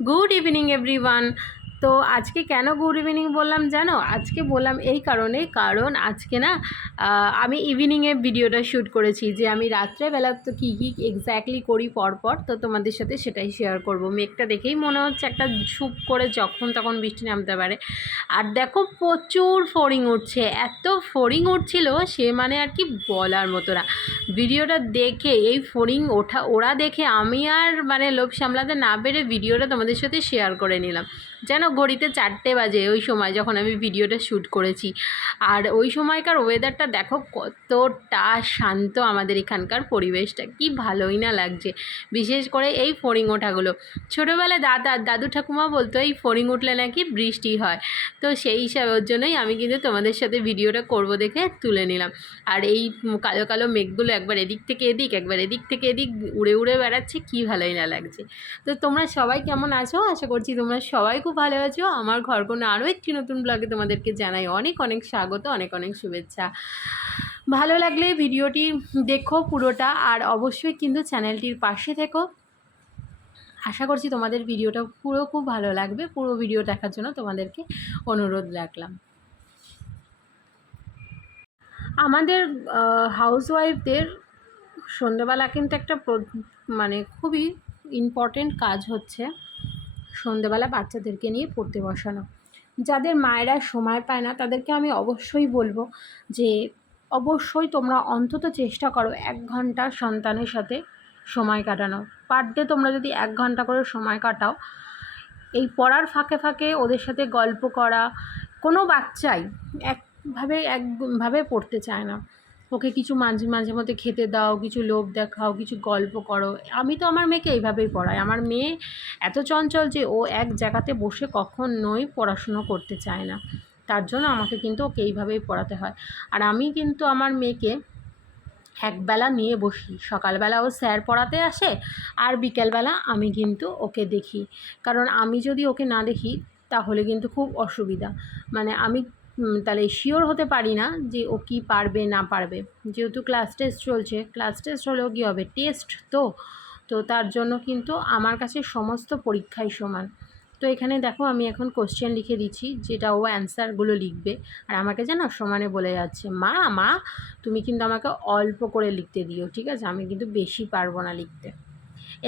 Good evening everyone তো আজকে কেন গুড ইভিনিং বললাম জানো? আজকে বললাম এই কারণে কারণ আজকে না আমি ইভিনিংয়ে ভিডিওটা শ্যুট করেছি যে আমি রাত্রেবেলা তো কী কী এক্স্যাক্টলি করি পরপর, তো তোমাদের সাথে সেটাই শেয়ার করব। মেঘটা দেখেই মনে হচ্ছে একটা সুপ করে যখন তখন বৃষ্টি নামতে পারে। আর দেখো প্রচুর ফড়িং উঠছে, এত ফড়িং উঠছিল সে মানে আর কি বলার মতো না। ভিডিওটা দেখে, এই ফড়িং ওঠা, ওরা দেখে আমি আর মানে লোভ সামলাতে না পেরে ভিডিওটা তোমাদের সাথে শেয়ার করে নিলাম। যেন ঘড়িতে চারটে বাজে ওই সময় যখন আমি ভিডিওটা শ্যুট করেছি। আর ওই সময়কার ওয়েদারটা দেখো কতটা শান্ত আমাদের এখানকার পরিবেশটা, কি ভালোই না লাগছে। বিশেষ করে এই ফড়িং ওঠাগুলো ছোটোবেলায় দাদা, দাদু ঠাকুমা বলতো, এই ফড়িং উঠলে নাকি বৃষ্টি হয়। তো সেই হিসাবে ওর জন্যই আমি কিন্তু তোমাদের সাথে ভিডিওটা করব দেখে তুলে নিলাম। আর এই কালো কালো মেঘগুলো একবার এদিক থেকে এদিক, একবার এদিক থেকে এদিক, উড়ে উড়ে বেড়াচ্ছে, কি ভালোই না লাগছে। তো তোমরা সবাই কেমন আছো? আশা করছি তোমরা সবাই খুব ভালো আছো আমার ঘর কোনো আরও একটি নতুন ব্লগে তোমাদেরকে জানাই অনেক অনেক স্বাগত, অনেক অনেক শুভেচ্ছা। ভালো লাগলে ভিডিওটি দেখো পুরোটা আর অবশ্যই কিন্তু চ্যানেলটির পাশে থেকো। আশা করছি তোমাদের ভিডিওটা পুরো খুব ভালো লাগবে, পুরো ভিডিও দেখার জন্য তোমাদেরকে অনুরোধ রাখলাম। আমাদের হাউসওয়াইফদের সন্ধেবেলা কিন্তু একটা মানে খুবই ইম্পর্টেন্ট কাজ হচ্ছে। সন্ধেবেলা বাচ্চাদেরকে নিয়ে পড়তে বসানো। যাদের মায়েরা সময় পায় না, তাদেরকে আমি অবশ্যই বলব যে, অবশ্যই তোমরা অন্তত চেষ্টা করো এক ঘণ্টা সন্তানের সাথে সময় কাটানো পার ডে তোমরা যদি এক ঘণ্টা করে সময় কাটাও, এই পড়ার ফাঁকে ফাঁকে ওদের সাথে গল্প করা, কোনো বাচ্চাই একভাবে একভাবে পড়তে চায় না। ওকে কিছু মাঝে মাঝে মধ্যে খেতে দাও, কিছু লোভ দেখাও, কিছু গল্প করো। আমি তো আমার মেয়েকে এইভাবেই পড়াই। আমার মেয়ে এত চঞ্চল যে ও এক জায়গাতে বসে কখনোই পড়াশুনো করতে চায় না। তার জন্য আমাকে কিন্তু ওকে এইভাবেই পড়াতে হয়। আর আমি কিন্তু আমার মেয়েকে একবেলা নিয়ে বসি। সকালবেলা ও স্যার পড়াতে আসে আর বিকেলবেলা আমি কিন্তু ওকে দেখি। কারণ আমি যদি ওকে না দেখি, তাহলে কিন্তু খুব অসুবিধা। মানে আমি তাহলে শিওর হতে পারি না যে ও কি পারবে, না পারবে। যেহেতু ক্লাস টেস্ট চলছে ক্লাস টেস্ট হলেও কী হবে? টেস্ট তো। তো তার জন্য কিন্তু আমার কাছে সমস্ত পরীক্ষাই সমান। তো এখানে দেখো আমি এখন কোশ্চেন লিখে দিচ্ছি, যেটা ও অ্যান্সারগুলো লিখবে। আর আমাকে যেন সমানে বলে যাচ্ছে, মা মা, তুমি কিন্তু আমাকে অল্প করে লিখতে দিও, ঠিক আছে? আমি কিন্তু বেশি পারব না লিখতে।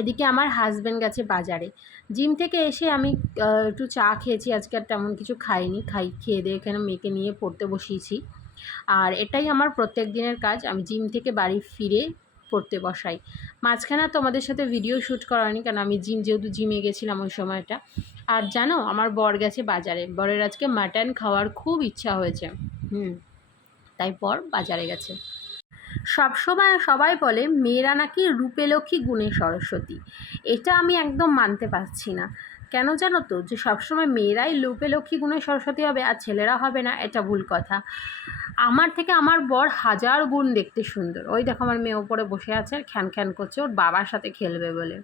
এদিকে আমার হাজব্যান্ড গেছে বাজারে। জিম থেকে এসে আমি একটু চা খেয়েছি, আজকে আর তেমন কিছু খাইনি। খাই, খেয়ে দিয়ে এখানে মেয়েকে নিয়ে পড়তে বসিয়েছি। আর এটাই আমার প্রত্যেক দিনের কাজ, আমি জিম থেকে বাড়ি ফিরে পড়তে বসাই। মাঝখানে তোমাদের সাথে ভিডিও শ্যুট করানি কারণ আমি জিম যেহেতু জিমে গেছিলাম ওই সময়টা। আর জানো, আমার বর গেছে বাজারে। বরের আজকে মাটন খাওয়ার খুব ইচ্ছা হয়েছে। হুম, তাই বর বাজারে গেছে। সবসময় সবাই বলে, মেয়েরা নাকি রূপে লক্ষ্মী, গুণে সরস্বতী। এটা আমি একদম মানতে পারছি না। কেন জানো তো? যে সবসময় মেয়েরাই রূপে লক্ষ্মী, গুণে সরস্বতী হবে আর ছেলেরা হবে না, এটা ভুল কথা। আমার থেকে আমার বর হাজার গুণ দেখতে সুন্দর। ওই দেখো আমার মেয়ে ওপরে বসে আছে, খ্যান খ্যান করছে, ওর বাবার সাথে খেলবে বলে।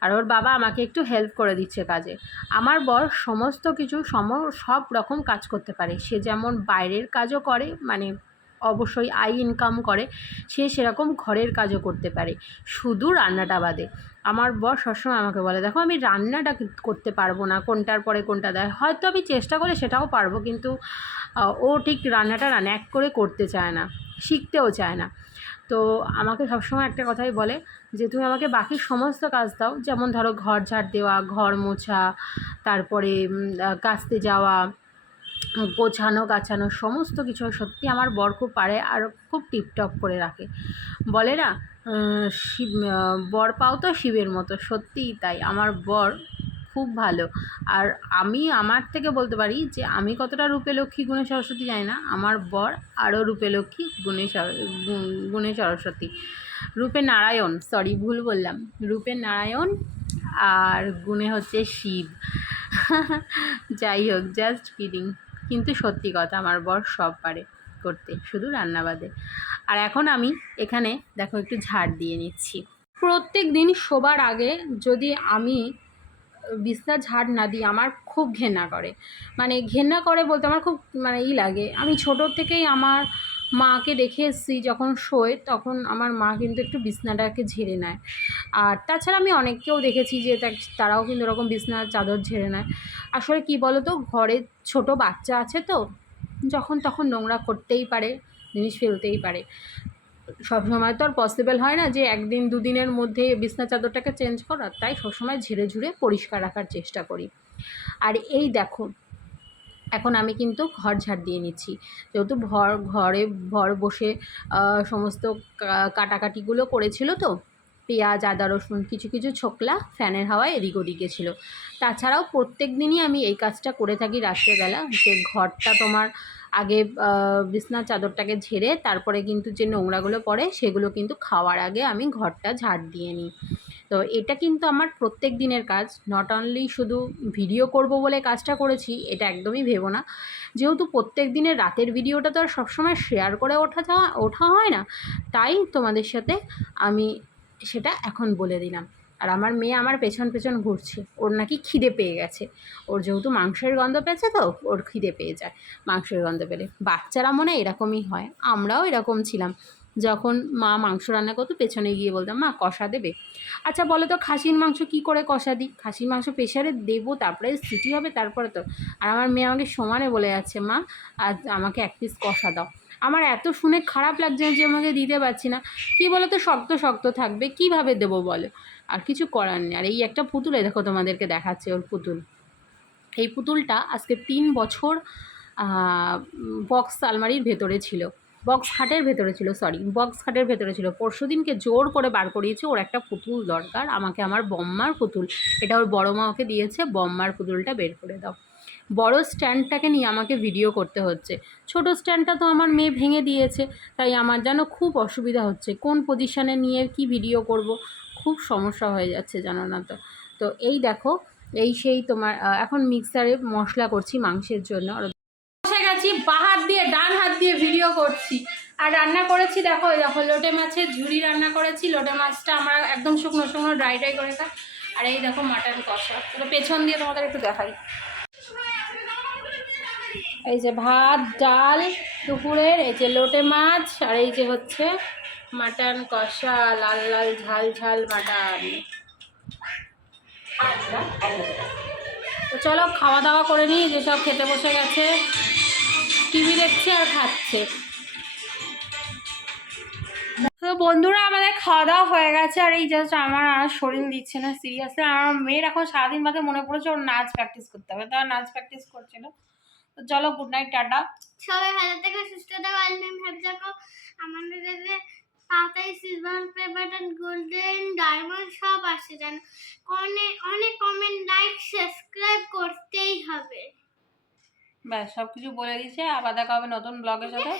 আর ওর বাবা আমাকে একটু হেল্প করে দিচ্ছে কাজে। আমার বর সমস্ত কিছু, সম, সব রকম কাজ করতে পারে। সে যেমন বাইরের কাজও করে মানে অবশ্যই আই ইনকাম করে, সে সেরকম ঘরের কাজও করতে পারে। শুধু রান্নাটা বাদে। আমার বর সবসময় আমাকে বলে, দেখো, আমি রান্নাটা করতে পারব না, কোনটার পরে কোনটা দেয়? হয়তো আমি চেষ্টা করে সেটাও পারব, কিন্তু ও ঠিক রান্নাটা না ন্যাক করে করতে চায় না, শিখতেও চায় না। তো আমাকে সবসময় একটা কথাই বলে যে, তুমি আমাকে বাকি সমস্ত কাজ দাও, যেমন ধরো ঘর ঝাড় দেওয়া, ঘর মোছা, তারপরে কাচতে যাওয়া গোছানো, গাছানো, সমস্ত কিছু সত্যি আমার বর খুব পারে আর খুব টিপটপ করে রাখে। বলে না শিব বর পাও তো শিবের মতো, সত্যিই তাই। আমার বর খুব ভালো। আর আমি আমার থেকে বলতে পারি যে, আমি কতটা রূপে লক্ষ্মী, গুণে সরস্বতী জানি না। আমার বর আরও রূপে লক্ষ্মী, গুণে গুণে সরস্বতী। রূপে নারায়ণ সরি ভুল বললাম। রূপে নারায়ণ আর গুণে হচ্ছে শিব। যাই হোক জাস্ট কিডিং কিন্তু সত্যি কথা আমার বর সব পারে করতে, শুধু রান্না বাদে। আর এখন আমি এখানে, দেখো একটু ঝাড় দিয়ে নিচ্ছি। প্রত্যেক দিন শোবার আগে যদি আমি বিছনা ঝাড় না দিই, আমার খুব ঘেন্না করে। মানে ঘেন্না করে বলতে আমার খুব মানে ই লাগে। আমি ছোটোর থেকেই আমার মাকে দেখে এসেছি যখন শোয়, তখন আমার মা কিন্তু একটু বিছনাটাকে ঝেড়ে নেয়। আর তাছাড়া আমি অনেককেও দেখেছি যে তারাও কিন্তু এরকম বিছনার চাদর ঝেড়ে নেয়। আসলে কি বলো তো ঘরে ছোট বাচ্চা আছে তো, যখন তখন নোংরা করতেই পারে, জিনিস ফেলতেই পারে। সব সময় তো আর পসিবল হয় না যে একদিন দুদিনের মধ্যে বিছনা চাদরটাকে চেঞ্জ করার তাই সবসময় ঝেড়ে ঝুড়ে পরিষ্কার রাখার চেষ্টা করি। আর এই দেখো, এখন আমি কিন্তু ঘর ঝাড় দিয়ে নিচ্ছি। যেহেতু ভর ঘরে ভর বসে সমস্ত কাটাকাটিগুলো করেছিল তো পেঁয়াজ আদা রসুন কিছু কিছু ছোকলা ফ্যানের হাওয়ায় এদিক ওদিকে ছিল তাছাড়াও প্রত্যেক দিনই আমি এই কাজটা করে থাকি রাত্রেবেলা। যে ঘরটা তোমার আগে আহ, বিছনার চাদরটাকে ঝেড়ে তারপরে কিন্তু যে নোংরাগুলো পড়ে সেগুলো কিন্তু খাওয়ার আগে আমি ঘরটা ঝাড় দিয়ে নিই। তো এটা কিন্তু আমার প্রত্যেক দিনের কাজ। নট অনলি শুধু ভিডিও করব বলে কাজটা করেছি এটা একদমই ভেবো না। যেহেতু প্রত্যেক দিনের রাতের ভিডিওটা তো আর সবসময় শেয়ার করে ওঠা যাওয়া ওঠা হয় না। তাই তোমাদের সাথে আমি সেটা এখন বলে দিলাম। আর আমার মেয়ে আমার পেছন পেছন ঘুরছে। ওর নাকি খিদে পেয়ে গেছে। ওর যেহেতু মাংসের গন্ধ পেয়েছে তো, ওর খিদে পেয়ে যায় মাংসের গন্ধ পেলে। বাচ্চারা মনে এরকমই হয়, আমরাও এরকম ছিলাম। যখন মা মাংস রান্না করতো, পেছনে গিয়ে বলতাম, মা, কষা দেবে? আচ্ছা বলো তো, খাসির মাংস কি করে কষা দিই? খাসির মাংস প্রেশারে দেবো, তারপরে সিটি হবে, তারপরে তো। আর আমার মেয়ে আমাকে সমানে বলে যাচ্ছে, মা, আজ আমাকে এক পিস কষা দাও। আমার এত শুনে খারাপ লাগছে যে আমাকে দিতে পারছি না। কি বলো তো শক্ত শক্ত থাকবে। কীভাবে দেবো বলো? আর কিছু করার নেই। আর এই একটা পুতুলে দেখো তোমাদেরকে দেখাচ্ছে ওর পুতুল। এই পুতুলটা আজকে তিন বছর বক্স আলমারির ভেতরে ছিল। বক্স খাটের ভেতরে ছিল সরি বক্স খাটের ভেতরে ছিল। পরশু দিনকে জোর করে বার করিয়েছে, ওর একটা পুতুল দরকার। আমাকে আমার বম্মার পুতুল, এটা ওর বড় মা ওকে দিয়েছে, বম্মার পুতুলটা বের করে দাও। বড় স্ট্যান্ডটাকে নিয়ে আমাকে ভিডিও করতে হচ্ছে। ছোট স্ট্যান্ডটা তো আমার মেয়ে ভেঙে দিয়েছে, তাই আমার যেন খুব অসুবিধা হচ্ছে। কোন পজিশানে নিয়ে কি ভিডিও করব? খুব সমস্যা হয়ে যাচ্ছে, জানো না তো। তো এই দেখো, এই সেই তোমার এখন মিক্সারে মশলা করছি মাংসের জন্য। আর বসে গেছি, বা হাত দিয়ে, ডান হাত দিয়ে ভিডিও করছি। আর রান্না করেছি, দেখো দেখো, লোটে মাছের ঝুড়ি রান্না করেছি। লোটে মাছটা আমরা একদম শুকনো শুকনো ড্রাই ড্রাই করে খা আর এই দেখো মাটন কষা। পেছন দিয়ে তোমাদের একটু দেখাই। এই যে ভাত, ডাল, দুপুরের, এই যে লোটে মাছ, আর এই যে হচ্ছে মাটন কষা, লাল লাল ঝাল ঝাল মাটন। তো চলো খাওয়া দাওয়া করে নিই যেসব খেতে বসে গেছে। টিভি দেখছে আর খাচ্ছে। তো বন্ধুরা, আমাদের খাওয়া দাওয়া হয়ে গেছে, আর এই জাস্ট আমার আর শরীর দিচ্ছে না সিরিয়াসলি আমার মেয়ের এখন সারাদিন বাদে মনে পড়েছে ওর নাচ প্র্যাকটিস করতে হবে। তার নাচ প্র্যাকটিস করছিল। তো চলো গুড নাইট টাটা। সবাই ভালো থেকো সুস্থ থাকো আর নেম ভাব থাকো আমাদের পাতায় সিলভার বাটন গোল্ডেন ডায়মন্ড সব আসে যেন অনেক অনেক কমেন্ট লাইক সাবস্ক্রাইব করতেই হবে। ব্যাস সবকিছু বলে দিয়েছে। আবার দেখা হবে নতুন ব্লগের সাথে।